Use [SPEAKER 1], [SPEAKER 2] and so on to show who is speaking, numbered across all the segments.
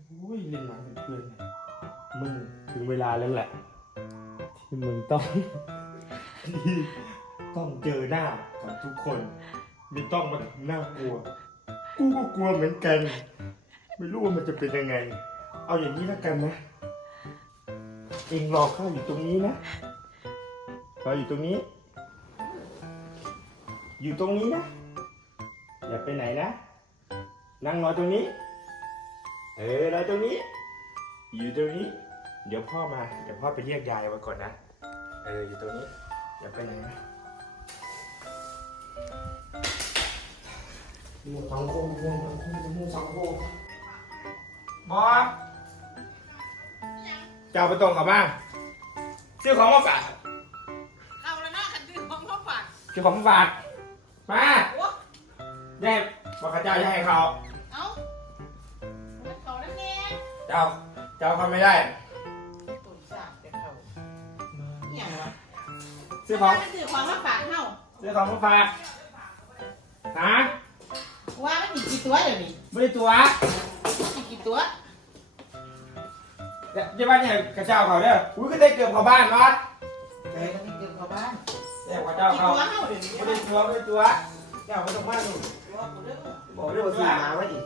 [SPEAKER 1] อุ้ยเล่นหนังเป็นเพื่อนมึงถึงเวลาแล้วแหละที่มึงต้องที่ต้องเจอหน้ากับทุกคนไม่ต้องมาน่ากลัวกูก็กลัวเหมือนกันไม่รู้ว่ามันจะเป็นยังไงเอาอย่างนี้แล้วกันนะเองรอข้าอยู่ตรงนี้นะรออยู่ตรงนี้อยู่ตรงนี้นะอย่าไปไหนนะนั่งรอตรงนี้รอตรงนี้อยู่ตรงนี้เดี๋ยวพ่อมาเดี๋ยวพ่อไปเรียกยายมาก่อนนะอยู่ตรงนี้อย่าไปไหนนะมูสองโค้งมูสองโค้งบอสเจ้าไปตรงกับบ้านซื้อของมาฝาก
[SPEAKER 2] เอาแล้วนะคันซื้อของมาฝาก
[SPEAKER 1] ซื้อของมาฝากมาเด็กบอกข้าเจ้าจะให้เขา
[SPEAKER 2] เอาเขาแล้วเนี่ย
[SPEAKER 1] เจ้าเขาไม่ได้
[SPEAKER 2] ตุ่นสาบแต่เขาอย่างวะ
[SPEAKER 1] ซื้อของ
[SPEAKER 2] มาฝากเฮา
[SPEAKER 1] ซื้อของมาฝากฮะ
[SPEAKER 2] ว่ามันมีกี่ตัวเดี๋ยวนี้
[SPEAKER 1] ไม่ได้ตัว
[SPEAKER 2] มีกี่ตัว
[SPEAKER 1] เดี๋ยวบ้านเนี่ยกระเจ้าเขาเนี่ยอุ้ยก็ได้เกือบเขาบ้านน็อต
[SPEAKER 2] เฮ้ยมันมีเกี่ยวกับบ้าน
[SPEAKER 1] เนี่ยกระเจ้าเขา
[SPEAKER 2] กี่ตัวเฮาเดี๋ยวนี้
[SPEAKER 1] ไม่ได้ตัวเจ้าไม่ต้องมาหนูบอกเรื่องสีหมาไว้ดิ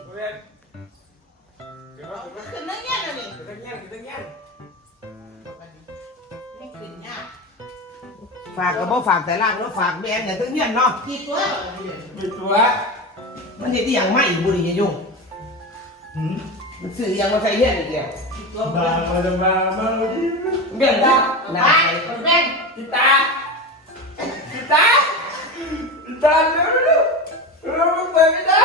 [SPEAKER 2] ขึ้นเรื่องเงี้ยเดี๋ยวนี้
[SPEAKER 1] ขึ้นเรื่องเงี้ย
[SPEAKER 2] ไม่ขึ้นยาก
[SPEAKER 3] ฝากกับบ่ฝากแต่ล่างแล้วฝากแบนเนี่ยถึงเงี้ยเนาะ
[SPEAKER 2] กี่ตัว
[SPEAKER 1] มีตัว
[SPEAKER 3] มันเห็นที่อย่างไม่บุรียุ่งมันสื่อยังมาใช้เงี้ยอีกแล้ว
[SPEAKER 1] มา
[SPEAKER 3] เงี้ยนะ
[SPEAKER 2] ไปแบง
[SPEAKER 1] กีตาเร็วมันเปิดไม่ได้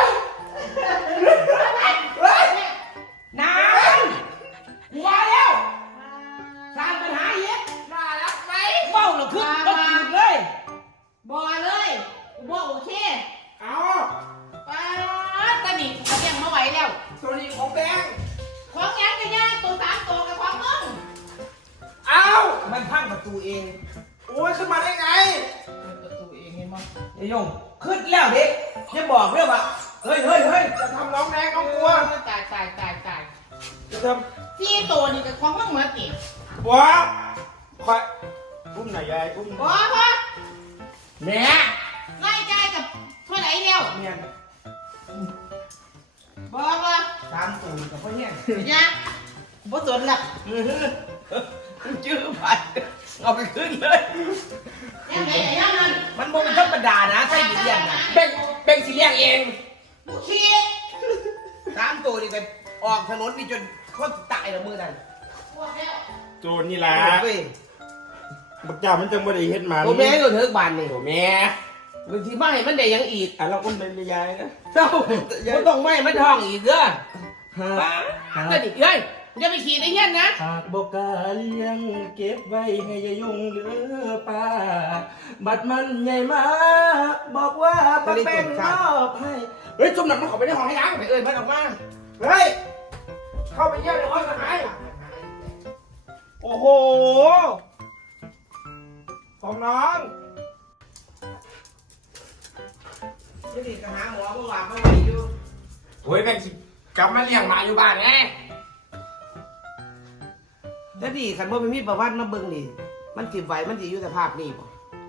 [SPEAKER 3] นานว่าแล้วสร้างปัญหาเยอะ
[SPEAKER 2] น่ารักไหม
[SPEAKER 3] เบ้าหรอขึ้นก็จืดเลย
[SPEAKER 2] บ่เลยบ่โอเค
[SPEAKER 1] เอา
[SPEAKER 2] ตอนนี้เขายังมาไหวแล้ว
[SPEAKER 1] ตัวนี้ของแบง
[SPEAKER 2] ของยังกันยังตัวสามตัวกับของมึง
[SPEAKER 1] เอา
[SPEAKER 3] มันพังประตูเอง
[SPEAKER 1] โอ้ยขึ้นมาได้ไง
[SPEAKER 2] ประตูเองเห็นมั้ย
[SPEAKER 3] ไอ้ยงขึ้นแล้วเด็กจะบอกเรื่องว่าเฮ้ย
[SPEAKER 1] จะทำน้องแดงน้องกลัว
[SPEAKER 2] ตาย
[SPEAKER 1] จะท
[SPEAKER 2] ำที่ตัวนี่กับของมึงเหมือนกี่
[SPEAKER 1] บัวคอยอุ้มหน่อยยายอุ้ม
[SPEAKER 2] บัว
[SPEAKER 1] แม่
[SPEAKER 2] ไล่ใจกับเท่าไหร่เดียว
[SPEAKER 3] เนี่ย
[SPEAKER 2] บัว
[SPEAKER 3] ตามตูกับพ่อเนี่ย
[SPEAKER 2] ยังบัวสนหลับ
[SPEAKER 3] ชื่อพันเอาไปขึ้นเลย
[SPEAKER 2] ยังไงยังนั่น
[SPEAKER 3] มันโมเป็นธรรมดานะใช่ดิเลี้ยงนะเบ่งสีเลี้ยงเอง
[SPEAKER 2] บุคี
[SPEAKER 3] ตามตัวนี่ไปออกถนนนี่จนคนตายแล้วมือนั่น
[SPEAKER 1] โจรนี่แหละบักจ่ามันจังบ่ได้เฮ็ดมัน
[SPEAKER 3] ตัวแม่ก็เถิกบานนี่
[SPEAKER 1] ตัวแม่
[SPEAKER 3] บางทีไม่มันได้ยังอีก
[SPEAKER 1] เราอุ้มเป็นยายนะ
[SPEAKER 3] เจ้าก็ต้องไม่มันท้องอีกเด้อก็ดิเฮ้ยอย่าไปขี่ในเงี้ยนะ
[SPEAKER 1] หากบอกกาเลี้ยงเก็บไว้ให้ยายุ่งเหลือป้าบัดมันใหญ่มาบอกว่าป้าเป็นมอบให้
[SPEAKER 3] เฮ้ยจุ่มหนักมันขอไปในห้องให้ยังไปมันออกมา
[SPEAKER 1] เฮ้ยเข้าไปเยี่ยมในห้องทำไมโอ้โหของน้อง
[SPEAKER 3] จะดีกับหาหมอเมื่อวานเมื่อวานอยู่
[SPEAKER 1] โอ้ยแม่งกลับมาเลี้ยงหมาอยู่บ้านไง
[SPEAKER 3] ถ้าดีขันว่ามันมีประวัติมาเบิ่งนี่มันติดไหวมันติดอยู่สภาพนี่ป่ะ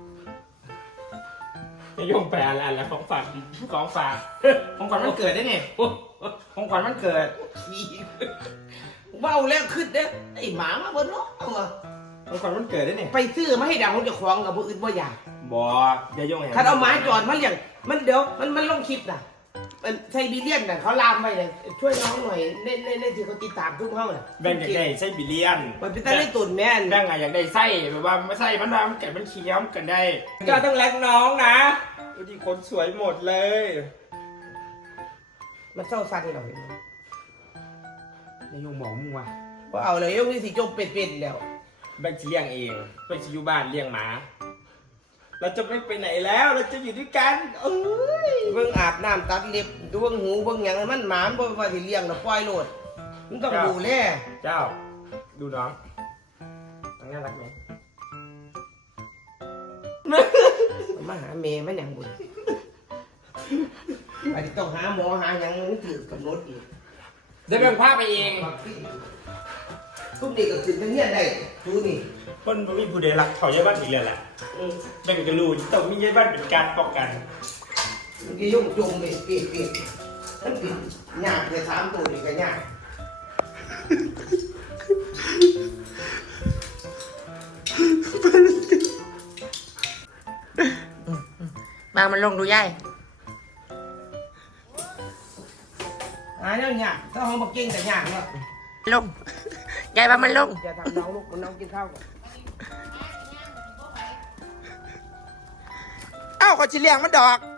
[SPEAKER 1] จะยุ่งไปอะไรของฝากของขวัญมันเกิดได้ไงของขวัญมันเกิด
[SPEAKER 3] ว้าวแล้วขึ้นเด้อไอ้หมามาบนรถเอา
[SPEAKER 1] ของขวัญมันเกิดได้ไง
[SPEAKER 3] ไปซื้อมาให้ดังเขาจะคล้องกับผู้อื่นบ่อยาก
[SPEAKER 1] บ่อย่ายุ่ง
[SPEAKER 3] ถ้าเอาไม้จอดมันอย่างมันเดี๋ยวมันลงคลิปน่ะไซบีเรียนน่ะเขาลามไปเลยช่วยน้องหน่อยเล่นที่เขาติดตามทุกห้องน่ะ
[SPEAKER 1] แบ่งอยากได้ไส้บิเลียน
[SPEAKER 3] มันเป็นตั้งได้ตุ่นแม่น
[SPEAKER 1] แบ่งอยากได้ไส้แบบว่าไม่ไส้มันทำแกะมันเคี้ยวกันได้ก็ต้องรักน้องนะดูดิคนสวยหมดเลย
[SPEAKER 3] มันเศร้าสั้นเราเห็นไหม
[SPEAKER 1] นายยงบอกมึงว่า
[SPEAKER 3] เอาเลยยงนี่สิจมเป็ดแล้ว
[SPEAKER 1] แบ่งจะเลี้ยงเองแบ่งจะอยู่บ้านเลี้ยงหมาเราจะไม่ไปไหนแล้วเราจะอยู่ด้วยกัน
[SPEAKER 3] เบิ่งอาบน้ำตัดเล็บดูเบิ่งหูเบิ่งอย่างมันหมามบ่ว่าสิเลี้ยงแล้วปล่อยโลดมันต้องดูแล
[SPEAKER 1] เจ้าดูน้องน่ารักไหม
[SPEAKER 3] มาหาเมย์มันอย่างบุญอันนี้ต้องหาหมอหาอย่างมันถือกำหนดอีก
[SPEAKER 4] ได้แบ่งภาพไปเอง
[SPEAKER 3] ทุกนี่ก็ขึ้นทางเฮียนได้ดูนี่
[SPEAKER 1] มันบ่มีผู้ใดรักเขาเยอะบ้านอีกแล้วแหละ
[SPEAKER 3] อืม
[SPEAKER 1] แบ่งกันรู้ต้องมีเยอะบ้านเป็นการป้องกัน
[SPEAKER 3] เมื่อกี้ยุ่งจงไปเปียกมันปิดยากแต่3ตัวนี่ก็ยาก
[SPEAKER 2] บางมันลงดูย่าย
[SPEAKER 3] เนี่ยยากถ้าห้องบักเก่งแต่ยากเนาะ
[SPEAKER 2] ลงยายบางมันลง
[SPEAKER 3] อย่าทำน้องลูกมันน้องกินข้าวก่อน
[SPEAKER 2] เอ้าขอชิเลียงมันดอก